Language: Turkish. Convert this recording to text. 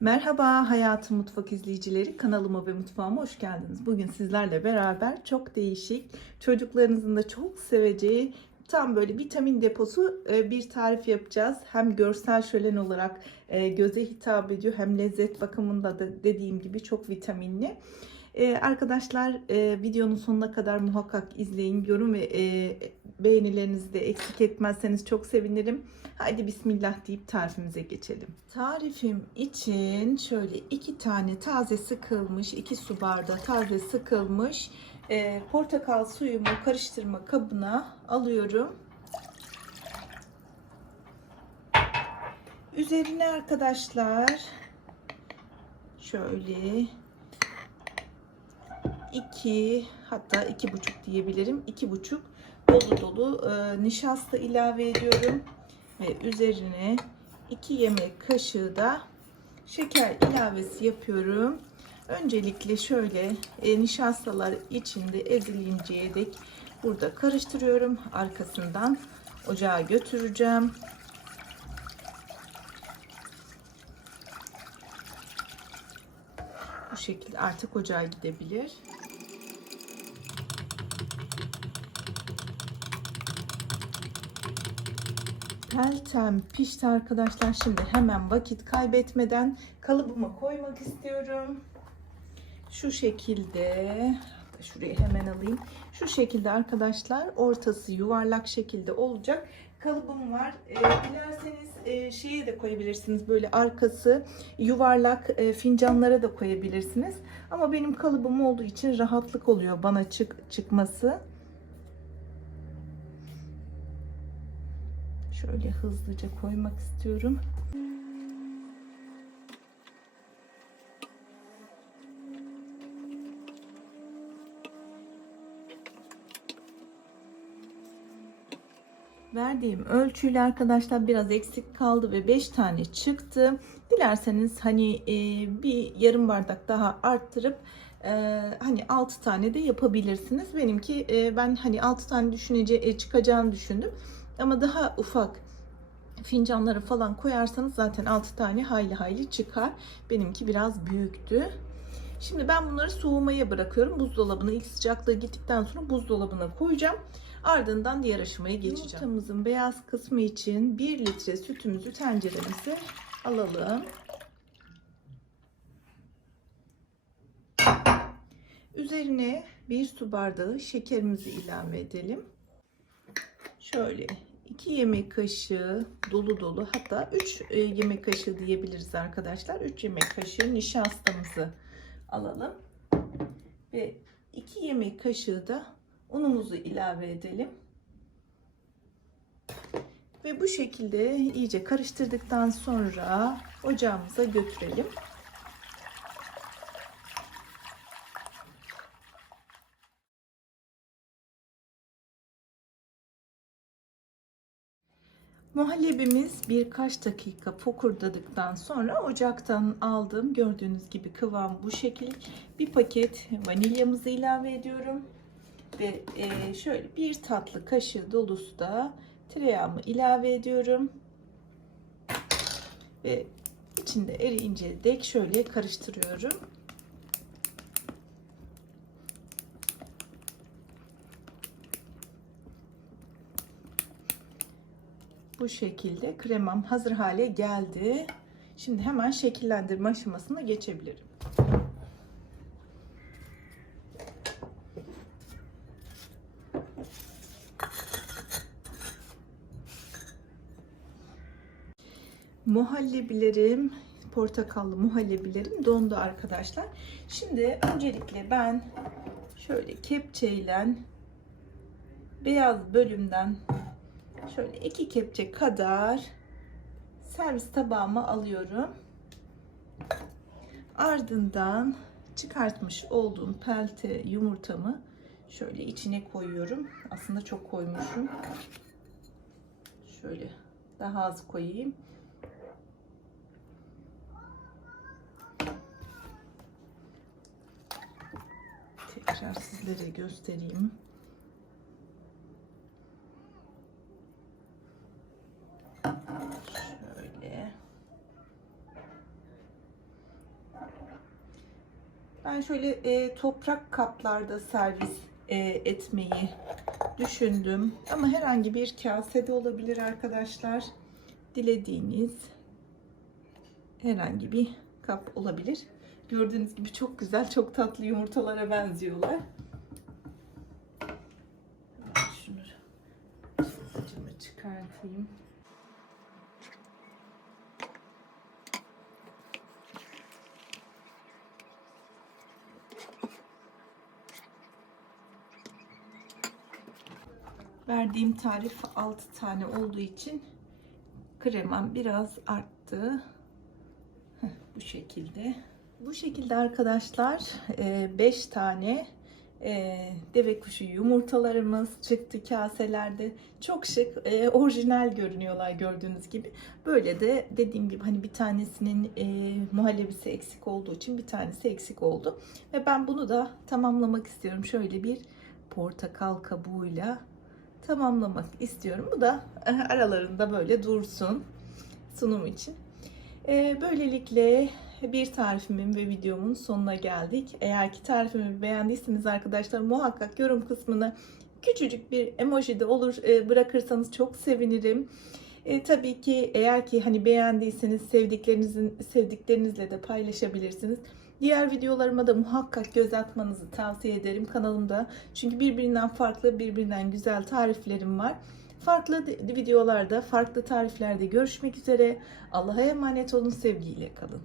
Merhaba Hayatı Mutfak izleyicileri kanalıma ve mutfağıma hoş geldiniz. Bugün sizlerle beraber çok değişik çocuklarınızın da çok seveceği tam böyle vitamin deposu e, bir tarif yapacağız. Hem görsel şölen olarak e, göze hitap ediyor hem lezzet bakımında da dediğim gibi çok vitaminli. E, Arkadaşlar e, videonun sonuna kadar muhakkak izleyin. Yorum ve e, beğenilerinizi de eksik etmezseniz çok sevinirim. Haydi bismillah deyip tarifimize geçelim. Tarifim için şöyle iki tane taze sıkılmış, iki su bardağı taze sıkılmış e, portakal suyumu karıştırma kabına alıyorum. Üzerine arkadaşlar şöyle iki hatta iki buçuk diyebilirim. iki buçuk dolu dolu e, nişasta ilave ediyorum ve üzerine 2 yemek kaşığı da şeker ilavesi yapıyorum. Öncelikle şöyle e, nişastalar içinde ezilinceye dek burada karıştırıyorum. Arkasından ocağa götüreceğim. Bu şekilde artık ocağa gidebilir. Peltem pişti arkadaşlar. Şimdi hemen vakit kaybetmeden kalıbıma koymak istiyorum. Şu şekilde şuraya hemen alayım. Şu şekilde arkadaşlar ortası yuvarlak şekilde olacak. Kalıbım var. E, dilerseniz e, şeye de koyabilirsiniz. Böyle arkası yuvarlak e, fincanlara da koyabilirsiniz. Ama benim kalıbım olduğu için rahatlık oluyor bana çık çıkması. Şöyle hızlıca koymak istiyorum. Verdiğim ölçüyle arkadaşlar biraz eksik kaldı ve 5 tane çıktı. Dilerseniz hani e, bir yarım bardak daha arttırıp e, hani 6 tane de yapabilirsiniz. Benimki e, ben hani 6 tane düşünece çıkacağını düşündüm. Ama daha ufak fincanları falan koyarsanız zaten 6 tane hayli hayli çıkar. Benimki biraz büyüktü. Şimdi ben bunları soğumaya bırakıyorum. Buzdolabına ilk sıcaklığı gittikten sonra buzdolabına koyacağım. Ardından diğer aşamaya geçeceğim. Yumurtamızın beyaz kısmı için 1 litre sütümüzü tenceremize alalım. Üzerine 1 su bardağı şekerimizi ilave edelim. Şöyle 2 yemek kaşığı dolu dolu hatta 3 yemek kaşığı diyebiliriz arkadaşlar. 3 yemek kaşığı nişastamızı alalım. Ve 2 yemek kaşığı da unumuzu ilave edelim. Ve bu şekilde iyice karıştırdıktan sonra ocağımıza götürelim. Muhallebimiz birkaç dakika fokurdadıktan sonra ocaktan aldığım gördüğünüz gibi kıvam bu şekil. Bir paket vanilyamızı ilave ediyorum. Ve e, şöyle bir tatlı kaşığı dolusu da tereyağımı ilave ediyorum. Ve içinde eriyince dek şöyle karıştırıyorum. Bu şekilde kremam hazır hale geldi. Şimdi hemen şekillendirme aşamasına geçebilirim. Muhallebilerim, portakallı muhallebilerim dondu arkadaşlar. Şimdi öncelikle ben şöyle kepçeyle beyaz bölümden şöyle iki kepçe kadar servis tabağıma alıyorum. Ardından çıkartmış olduğum pelte yumurtamı şöyle içine koyuyorum. Aslında çok koymuşum. Şöyle daha az koyayım. Tekrar sizlere göstereyim. Şöyle. Ben şöyle e, toprak kaplarda servis e, etmeyi düşündüm. Ama herhangi bir kasede olabilir arkadaşlar. Dilediğiniz herhangi bir kap olabilir. Gördüğünüz gibi çok güzel, çok tatlı yumurtalara benziyorlar. Ben şunu sütlacımı çıkartayım. Verdiğim tarif 6 tane olduğu için kremam biraz arttı. Heh, bu şekilde. Bu şekilde arkadaşlar 5 tane e, deve kuşu yumurtalarımız çıktı kaselerde. Çok şık, e, orijinal görünüyorlar gördüğünüz gibi. Böyle de dediğim gibi hani bir tanesinin e, muhallebisi eksik olduğu için bir tanesi eksik oldu. Ve ben bunu da tamamlamak istiyorum. Şöyle bir portakal kabuğuyla tamamlamak istiyorum. Bu da e, aralarında böyle dursun sunum için. E, böylelikle bir tarifimin ve videomun sonuna geldik. Eğer ki tarifimi beğendiyseniz arkadaşlar muhakkak yorum kısmına küçücük bir emoji de olur e, bırakırsanız çok sevinirim. E, tabii ki eğer ki hani beğendiyseniz sevdiklerinizin sevdiklerinizle de paylaşabilirsiniz. Diğer videolarıma da muhakkak göz atmanızı tavsiye ederim kanalımda. Çünkü birbirinden farklı, birbirinden güzel tariflerim var. Farklı videolarda, farklı tariflerde görüşmek üzere. Allah'a emanet olun, sevgiyle kalın.